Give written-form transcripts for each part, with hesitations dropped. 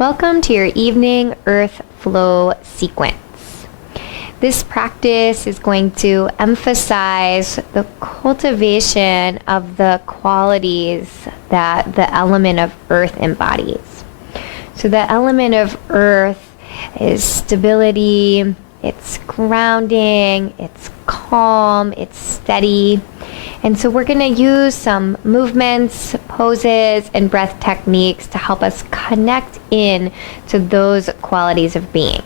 Welcome to your evening earth flow sequence. This practice is going to emphasize the cultivation of the qualities that the element of earth embodies. So the element of earth is stability, it's grounding, it's calm, it's steady. And so we're going to use some movements, poses, and breath techniques to help us connect in to those qualities of being.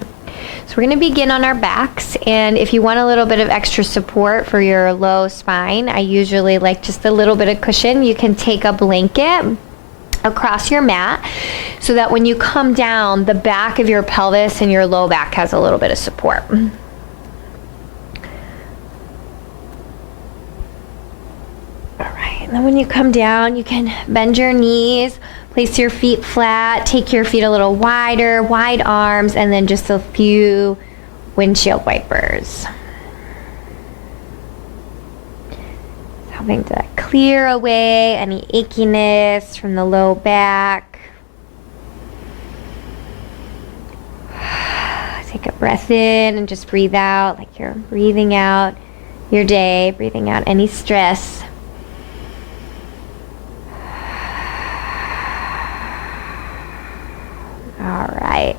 So we're going to begin on our backs, and if you want a little bit of extra support for your low spine, I usually like just a little bit of cushion. You can take a blanket across your mat so that when you come down, the back of your pelvis and your low back has a little bit of support. And then when you come down, you can bend your knees, place your feet flat, take your feet a little wider, wide arms, and then just a few windshield wipers. Helping to clear away any achiness from the low back. Take a breath in and just breathe out like you're breathing out your day, breathing out any stress. All right,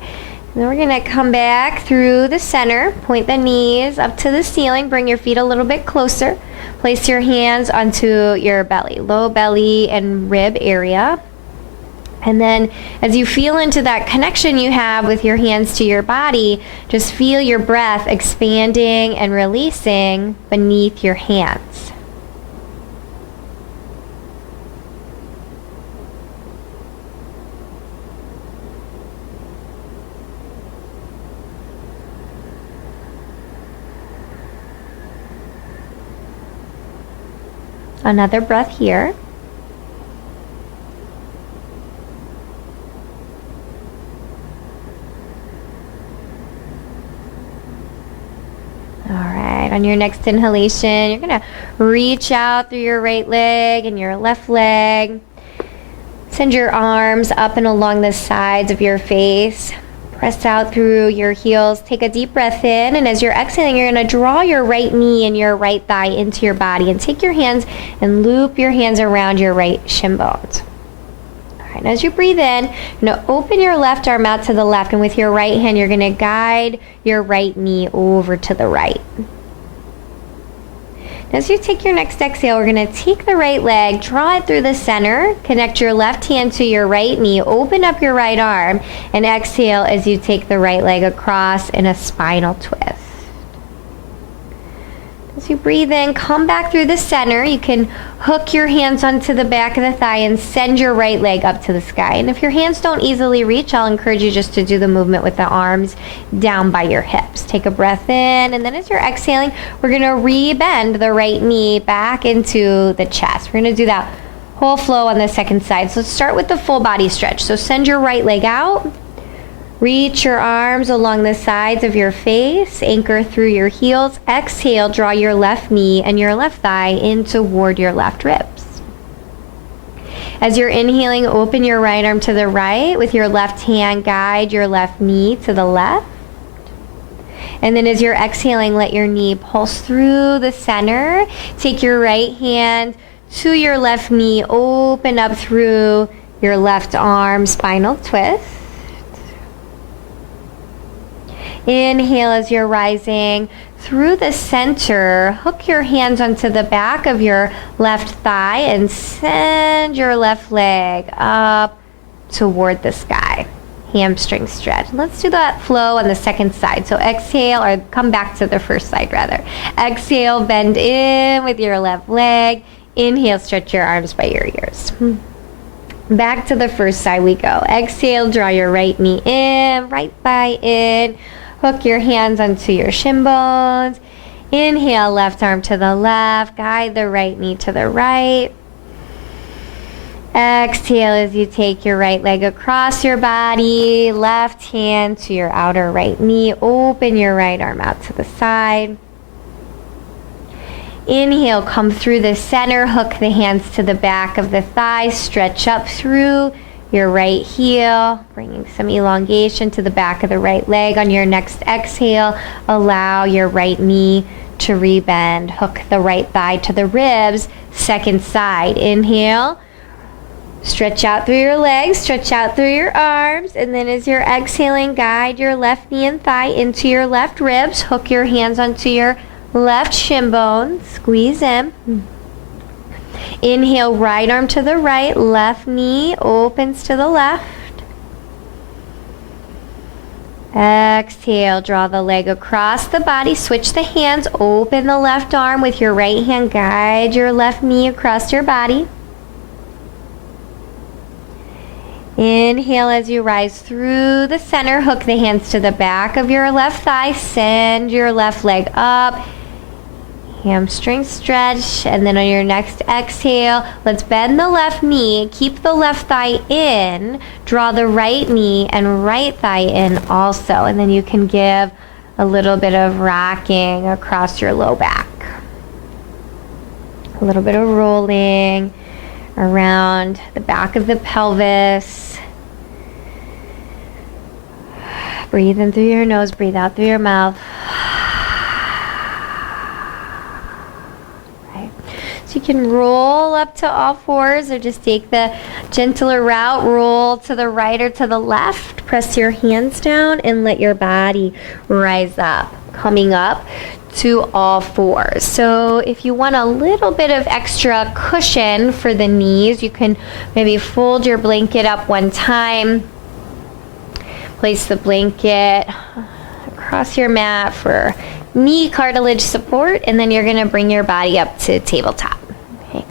and then we're going to come back through the center, point the knees up to the ceiling, bring your feet a little bit closer, place your hands onto your belly, low belly and rib area. And then as you feel into that connection you have with your hands to your body, just feel your breath expanding and releasing beneath your hands. Another breath here. All right, on your next inhalation, you're going to reach out through your right leg and your left leg. Send your arms up and along the sides of your face. Press out through your heels. Take a deep breath in, and as you're exhaling, you're going to draw your right knee and your right thigh into your body, and take your hands and loop your hands around your right shin bones. All right, and as you breathe in, you're going to open your left arm out to the left, and with your right hand, you're going to guide your right knee over to the right. As you take your next exhale, we're going to take the right leg, draw it through the center, connect your left hand to your right knee, open up your right arm, and exhale as you take the right leg across in a spinal twist. As you breathe in, come back through the center. You can hook your hands onto the back of the thigh and send your right leg up to the sky. And if your hands don't easily reach, I'll encourage you just to do the movement with the arms down by your hips. Take a breath in, and then as you're exhaling, we're going to re-bend the right knee back into the chest. We're going to do that whole flow on the second side. So let's start with the full body stretch. So send your right leg out. Reach your arms along the sides of your face, anchor through your heels. Exhale, draw your left knee and your left thigh in toward your left ribs. As you're inhaling, open your right arm to the right. With your left hand, guide your left knee to the left. And then as you're exhaling, let your knee pulse through the center. Take your right hand to your left knee, open up through your left arm, spinal twist. Inhale as you're rising through the center. Hook your hands onto the back of your left thigh and send your left leg up toward the sky. Hamstring stretch. Let's do that flow on the second side. So exhale, or come back to the first side rather. Exhale, bend in with your left leg. Inhale, stretch your arms by your ears. Back to the first side we go. Exhale, draw your right knee in, right thigh in. Hook your hands onto your shin bones. Inhale, left arm to the left. Guide the right knee to the right. Exhale as you take your right leg across your body. Left hand to your outer right knee. Open your right arm out to the side. Inhale, come through the center, hook the hands to the back of the thighs, stretch up through your right heel, bringing some elongation to the back of the right leg. On your next exhale, allow your right knee to rebend. Hook the right thigh to the ribs, second side. Inhale, stretch out through your legs, stretch out through your arms, and then as you're exhaling, guide your left knee and thigh into your left ribs. Hook your hands onto your left shin bone, squeeze in. Inhale, right arm to the right, left knee opens to the left. Exhale, draw the leg across the body, switch the hands, open the left arm with your right hand, guide your left knee across your body. Inhale as you rise through the center, hook the hands to the back of your left thigh, send your left leg up. Hamstring stretch, and then on your next exhale, let's bend the left knee, keep the left thigh in, draw the right knee and right thigh in also, and then you can give a little bit of rocking across your low back. A little bit of rolling around the back of the pelvis. Breathe in through your nose, breathe out through your mouth. You can roll up to all fours or just take the gentler route, roll to the right or to the left, press your hands down and let your body rise up, coming up to all fours. So if you want a little bit of extra cushion for the knees, you can maybe fold your blanket up one time, place the blanket across your mat for knee cartilage support, and then you're going to bring your body up to tabletop. Okay.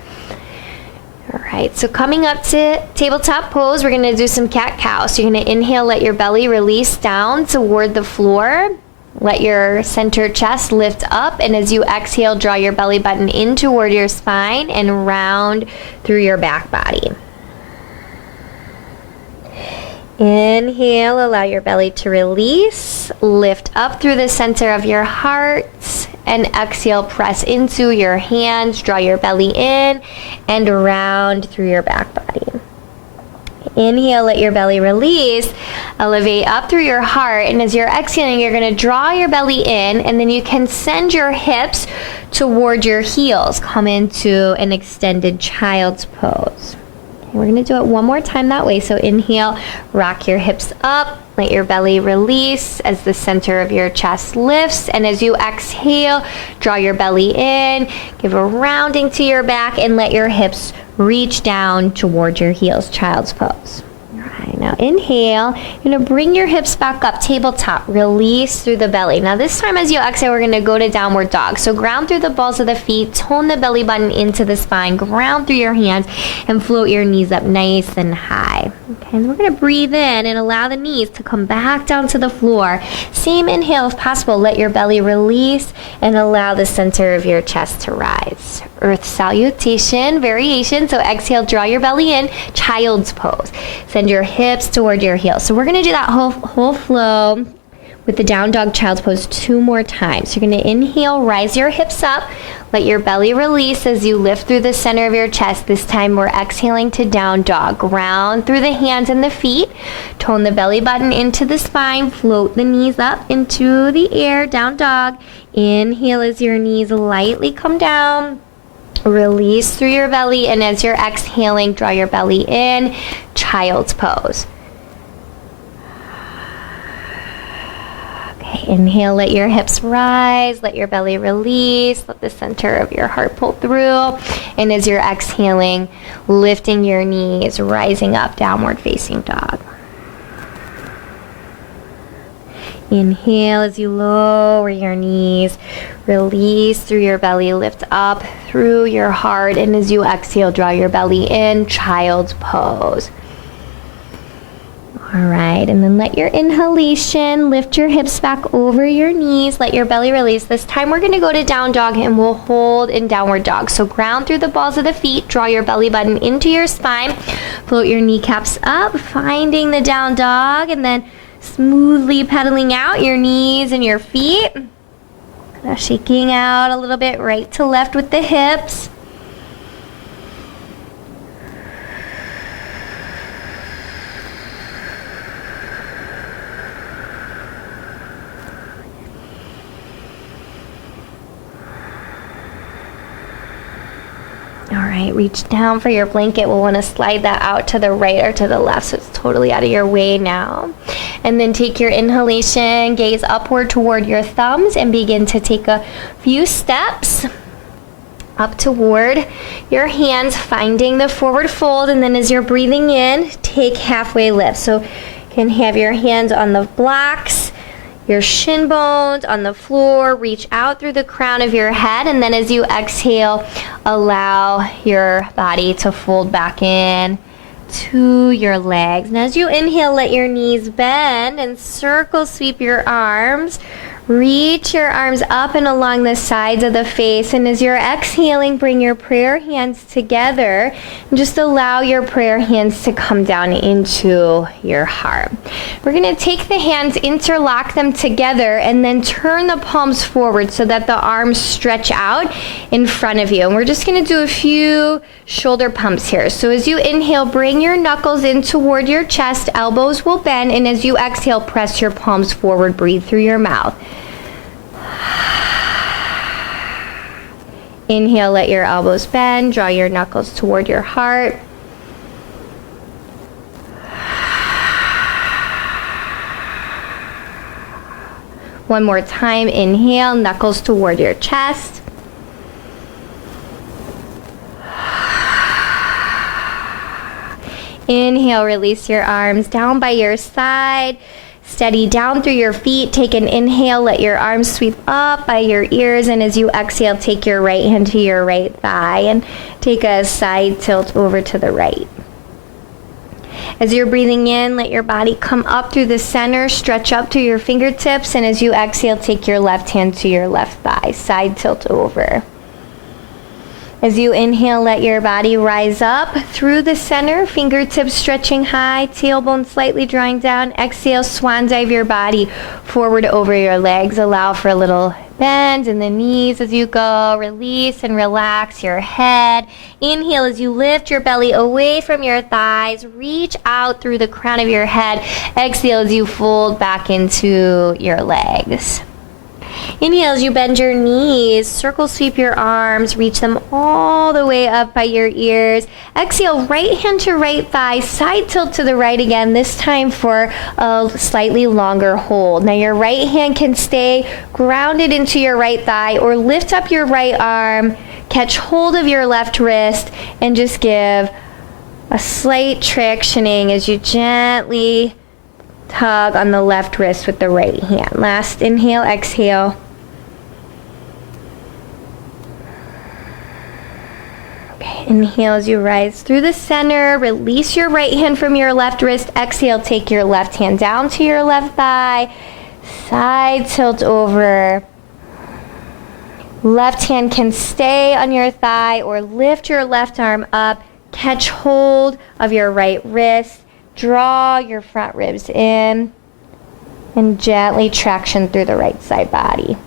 All right, so coming up to tabletop pose, we're going to do some cat-cow. So you're going to inhale, let your belly release down toward the floor. Let your center chest lift up, and as you exhale, draw your belly button in toward your spine and round through your back body. Inhale, allow your belly to release, lift up through the center of your heart, and exhale, press into your hands, draw your belly in, and round through your back body. Inhale, let your belly release, elevate up through your heart, and as you're exhaling, you're going to draw your belly in, and then you can send your hips toward your heels. Come into an extended child's pose. We're going to do it one more time that way. So inhale, rock your hips up, let your belly release as the center of your chest lifts. And as you exhale, draw your belly in, give a rounding to your back, and let your hips reach down toward your heels, child's pose. All right, now inhale, you're going to bring your hips back up, tabletop, release through the belly. Now this time as you exhale, we're going to go to downward dog. So ground through the balls of the feet, tone the belly button into the spine, ground through your hands, and float your knees up nice and high. Okay, and we're going to breathe in and allow the knees to come back down to the floor. Same inhale if possible, let your belly release and allow the center of your chest to rise. Earth salutation, variation. So exhale, draw your belly in, child's pose. Send your hips toward your heels. So we're going to do that whole flow with the down dog child's pose 2 more times. You're going to inhale, rise your hips up, let your belly release as you lift through the center of your chest. This time we're exhaling to down dog. Ground through the hands and the feet, tone the belly button into the spine, float the knees up into the air, down dog. Inhale as your knees lightly come down. Release through your belly, and as you're exhaling, draw your belly in, child's pose. Okay, inhale, let your hips rise, let your belly release, let the center of your heart pull through, and as you're exhaling, lifting your knees, rising up, downward facing dog. Inhale as you lower your knees, release through your belly, lift up through your heart, and as you exhale, draw your belly in, child's pose. All right, and then let your inhalation lift your hips back over your knees, let your belly release. This time we're going to go to down dog and we'll hold in downward dog. So ground through the balls of the feet, draw your belly button into your spine, float your kneecaps up, finding the down dog, and then smoothly pedaling out your knees and your feet. Now shaking out a little bit right to left with the hips. right, reach down for your blanket. We'll want to slide that out to the right or to the left so it's totally out of your way now. And then take your inhalation, gaze upward toward your thumbs, and begin to take a few steps up toward your hands, finding the forward fold. And then as you're breathing in, take halfway lift. So you can have your hands on the blocks, your shin bones on the floor, reach out through the crown of your head, and then as you exhale, allow your body to fold back in to your legs. And as you inhale, let your knees bend and circle sweep your arms. Reach your arms up and along the sides of the face, and as you're exhaling, bring your prayer hands together and just allow your prayer hands to come down into your heart. We're going to take the hands, interlock them together, and then turn the palms forward so that the arms stretch out in front of you. And we're just going to do a few shoulder pumps here. So as you inhale, bring your knuckles in toward your chest, elbows will bend, and as you exhale, press your palms forward, breathe through your mouth. Inhale, let your elbows bend, draw your knuckles toward your heart. One more time, inhale, knuckles toward your chest. Inhale, release your arms down by your side. Steady down through your feet. Take an inhale, let your arms sweep up by your ears, and as you exhale, take your right hand to your right thigh and take a side tilt over to the right. As you're breathing in, let your body come up through the center, stretch up to your fingertips, and as you exhale, take your left hand to your left thigh, side tilt over. As you inhale, let your body rise up through the center, fingertips stretching high, tailbone slightly drawing down. Exhale, swan dive your body forward over your legs. Allow for a little bend in the knees as you go. Release and relax your head. Inhale as you lift your belly away from your thighs. Reach out through the crown of your head. Exhale as you fold back into your legs. Inhale as you bend your knees, circle sweep your arms, reach them all the way up by your ears. Exhale, right hand to right thigh, side tilt to the right again, this time for a slightly longer hold. Now your right hand can stay grounded into your right thigh or lift up your right arm, catch hold of your left wrist, and just give a slight tractioning as you gently tug on the left wrist with the right hand. Last inhale, exhale. Okay, inhale as you rise through the center. Release your right hand from your left wrist. Exhale, take your left hand down to your left thigh. Side tilt over. Left hand can stay on your thigh or lift your left arm up. Catch hold of your right wrist. Draw your front ribs in and gently traction through the right side body.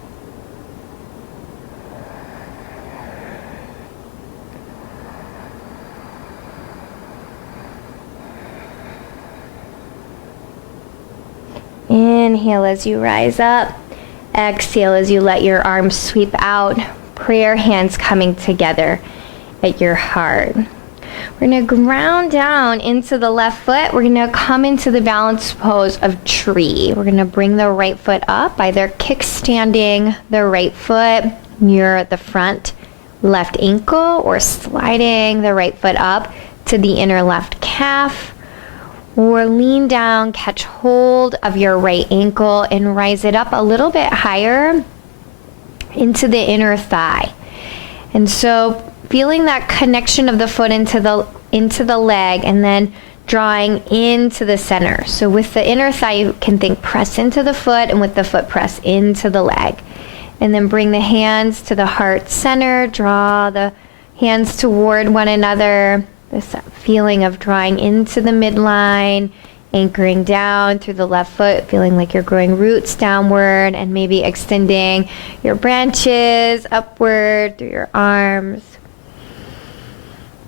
Inhale as you rise up. Exhale as you let your arms sweep out. Prayer hands coming together at your heart. We're going to ground down into the left foot. We're going to come into the balanced pose of tree. We're going to bring the right foot up, either kickstanding the right foot near the front left ankle or sliding the right foot up to the inner left calf, or lean down, catch hold of your right ankle and rise it up a little bit higher into the inner thigh. And so feeling that connection of the foot into the leg and then drawing into the center. So with the inner thigh, you can think press into the foot, and with the foot press into the leg. And then bring the hands to the heart center, draw the hands toward one another. This feeling of drawing into the midline, anchoring down through the left foot, feeling like you're growing roots downward, and maybe extending your branches upward through your arms.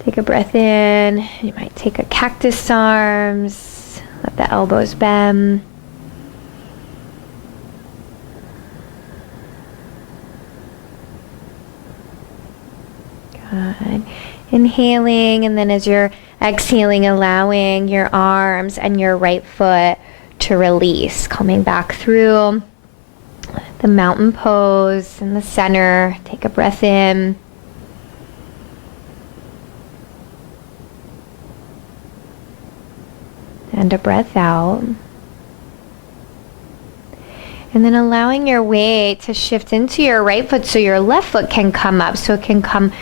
Take a breath in. You might take a cactus arms. Let the elbows bend. Good. Inhaling, and then as you're exhaling, allowing your arms and your right foot to release, coming back through the mountain pose in the center. Take a breath in. And a breath out. And then allowing your weight to shift into your right foot so your left foot can come up. So it can come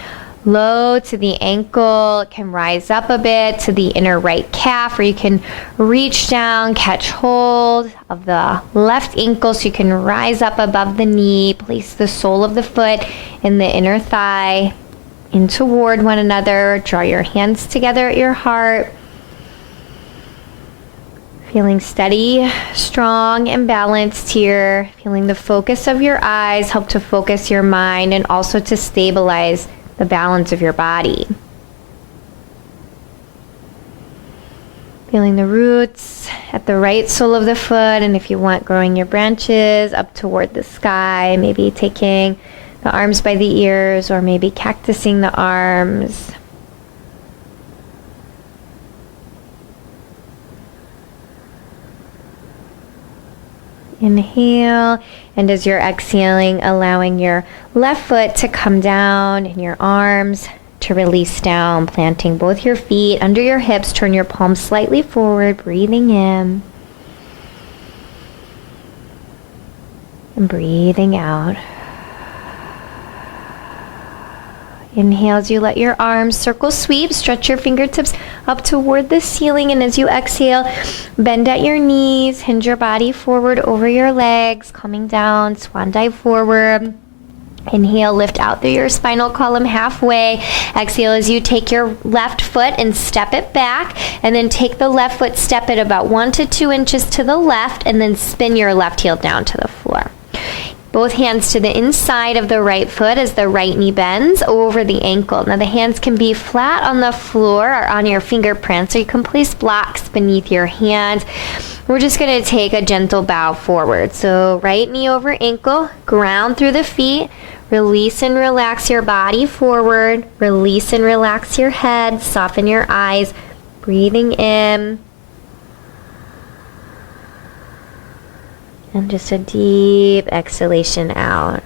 low to the ankle, it can rise up a bit to the inner right calf, or you can reach down, catch hold of the left ankle so you can rise up above the knee, place the sole of the foot in the inner thigh, in toward one another, draw your hands together at your heart. Feeling steady, strong, and balanced here. Feeling the focus of your eyes help to focus your mind and also to stabilize the balance of your body. Feeling the roots at the right sole of the foot, and if you want, growing your branches up toward the sky, maybe taking the arms by the ears or maybe cactusing the arms. Inhale, and as you're exhaling, allowing your left foot to come down and your arms to release down, planting both your feet under your hips, turn your palms slightly forward, breathing in and breathing out. Inhale as you let your arms circle sweep, stretch your fingertips up toward the ceiling, and as you exhale, bend at your knees, hinge your body forward over your legs, coming down, swan dive forward. Inhale, lift out through your spinal column halfway. Exhale as you take your left foot and step it back, and then take the left foot, step it about 1 to 2 inches to the left, and then spin your left heel down to the floor. Both hands to the inside of the right foot as the right knee bends over the ankle. Now the hands can be flat on the floor or on your fingerprints, so you can place blocks beneath your hands. We're just going to take a gentle bow forward. So right knee over ankle, ground through the feet, release and relax your body forward, release and relax your head, soften your eyes, breathing in. And just a deep exhalation out.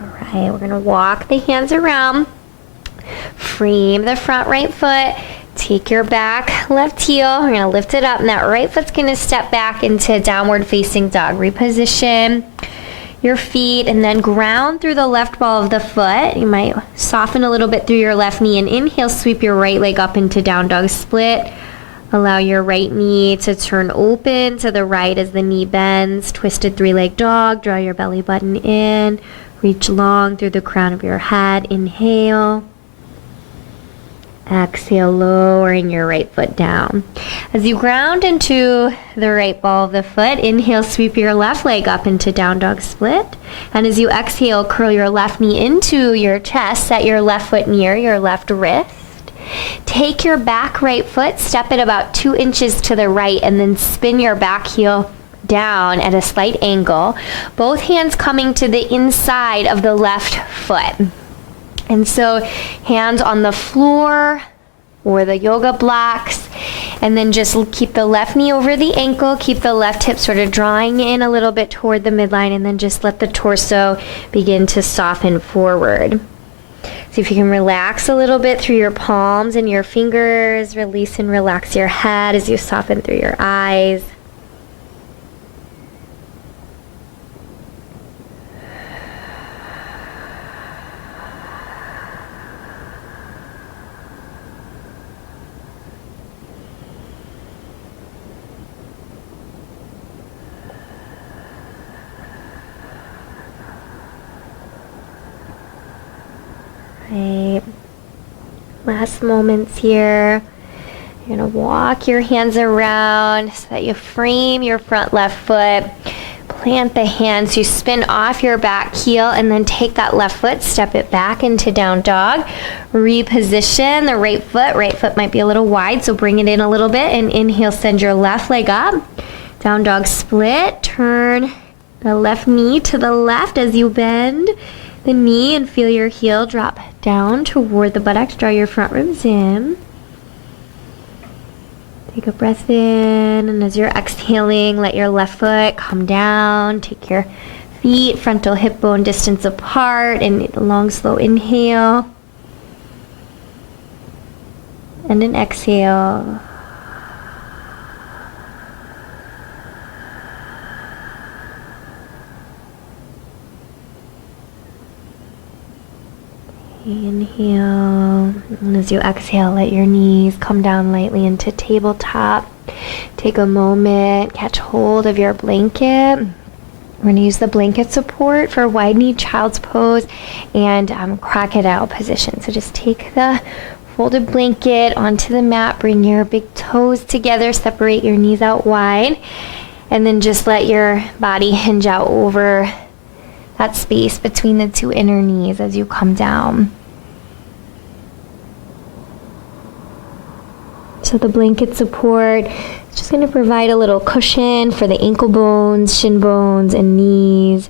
All right, we're going to walk the hands around. Frame the front right foot. Take your back left heel, we're going to lift it up, and that right foot's going to step back into downward facing dog. Reposition your feet and then ground through the left ball of the foot. You might soften a little bit through your left knee, and inhale, sweep your right leg up into down dog split. Allow your right knee to turn open to the right as the knee bends. Twisted three-leg dog, draw your belly button in, reach long through the crown of your head. Inhale. Exhale, lowering your right foot down. As you ground into the right ball of the foot, inhale, sweep your left leg up into down dog split. And as you exhale, curl your left knee into your chest, set your left foot near your left wrist. Take your back right foot, step it about 2 inches to the right, and then spin your back heel down at a slight angle. Both hands coming to the inside of the left foot. And so hands on the floor or the yoga blocks, and then just keep the left knee over the ankle, keep the left hip sort of drawing in a little bit toward the midline, and then just let the torso begin to soften forward. See if you can relax a little bit through your palms and your fingers. Release and relax your head as you soften through your eyes. Right. Last moments here. You're going to walk your hands around so that you frame your front left foot. plant the hands. You spin off your back heel and then take that left foot, step it back into down dog. Reposition the right foot. Right foot might be a little wide, so bring it in a little bit and inhale, send your left leg up. Down dog split. Turn the left knee to the left as you bend the knee and feel your heel drop down toward the buttocks. Draw your front ribs in. Take a breath in, and as you're exhaling, let your left foot come down. Take your feet frontal hip bone distance apart, and a long, slow inhale. And an exhale. Inhale, and as you exhale, let your knees come down lightly into tabletop. Take a moment, catch hold of your blanket. We're going to use the blanket support for wide-kneed child's pose and crocodile position. So just take the folded blanket onto the mat, bring your big toes together, separate your knees out wide, and then just let your body hinge out over that space between the two inner knees as you come down. So the blanket support is just going to provide a little cushion for the ankle bones, shin bones, and knees.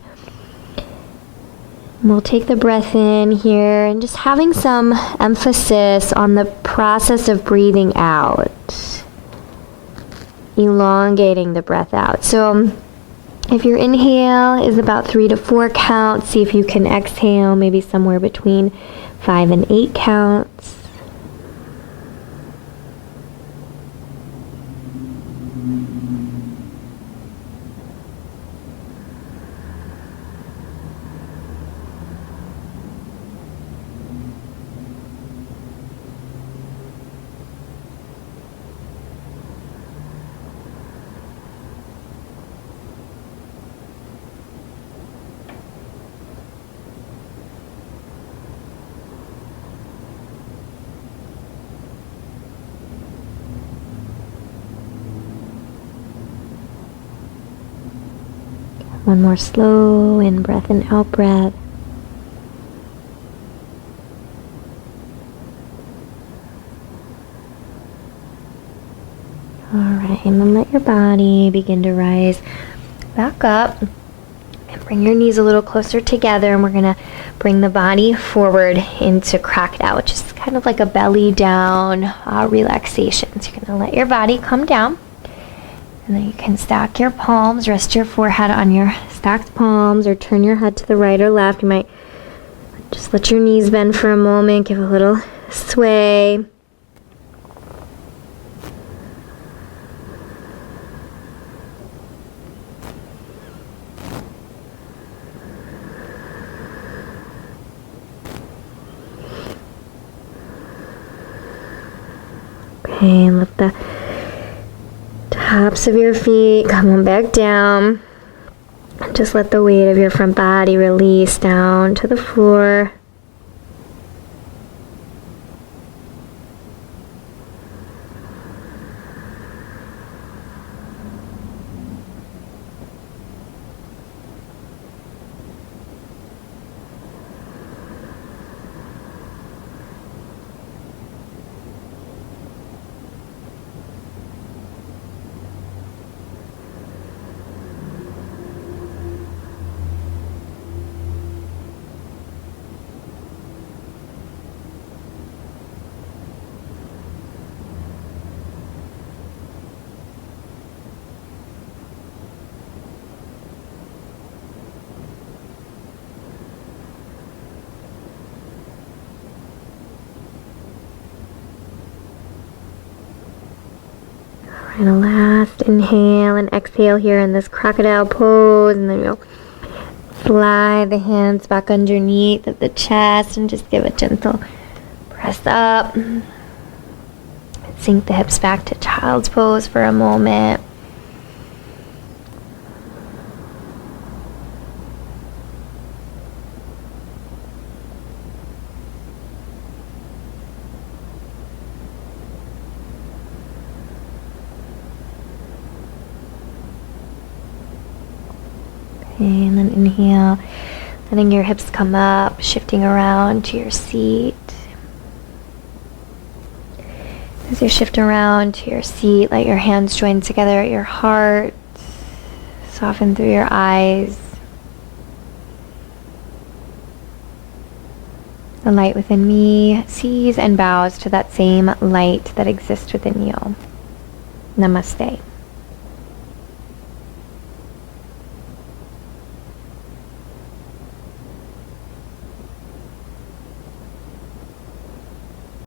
We'll take the breath in here and just having some emphasis on the process of breathing out. Elongating the breath out. So if your inhale is about 3 to 4 counts, see if you can exhale maybe somewhere between 5 and 8 counts. One more slow in breath and out breath. Alright, and then let your body begin to rise back up and bring your knees a little closer together, and we're going to bring the body forward into crocodile, which is kind of like a belly down relaxation. So you're going to let your body come down. And then you can stack your palms, rest your forehead on your stacked palms, or turn your head to the right or left. You might just let your knees bend for a moment, give a little sway. Okay, and let the tops of your feet come on back down. Just let the weight of your front body release down to the floor. And a last inhale and exhale here in this crocodile pose, and then you'll slide the hands back underneath of the chest and just give a gentle press up. Sink the hips back to child's pose for a moment. Okay, and then inhale, letting your hips come up, shifting around to your seat. As you shift around to your seat, let your hands join together at your heart. Soften through your eyes. The light within me sees and bows to that same light that exists within you. Namaste.